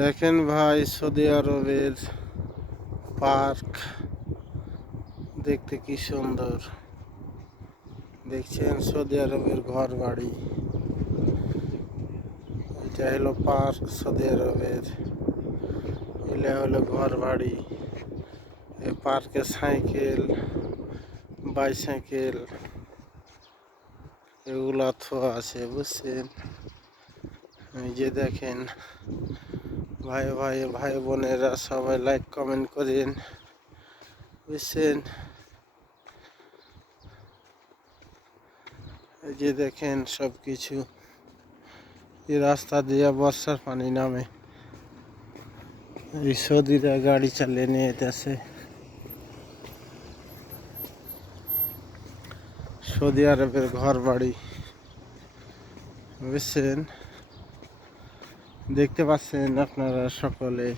দেখেন ভাই, সৌদি আরবের পার্ক দেখতে কি সুন্দর। দেখছেন সৌদি আরবের ঘর বাড়ি, এটা হলো পার্ক সৌদি আরবের, এটা হলো ঘর বাড়ি। এই পার্কে সাইকেল, বাইসাইকেল এগুলো থোয়া আছে, বুঝছেন। এই যে দেখেন ভাই ভাই ভাই বোনেরা সবাই লাইক কমেন্ট করেন, বুঝছেন। এই যে দেখেন সব কিছু, এই রাস্তা দিয়ে বর্ষার পানি নামে, এই সৌদিরা গাড়ি চালিয়ে নিয়ে যেতেছে। সৌদি আরবের ঘর বাড়ি, বুঝছেন, দেখতে পাচ্ছেন আপনারা সকলে।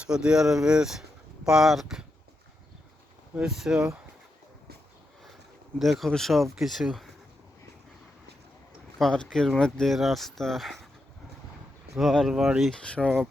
সৌদি আরবের পার্ক, বুঝছো, দেখো সব কিছু পার্কের মধ্যে, রাস্তা, ঘর বাড়ি সব।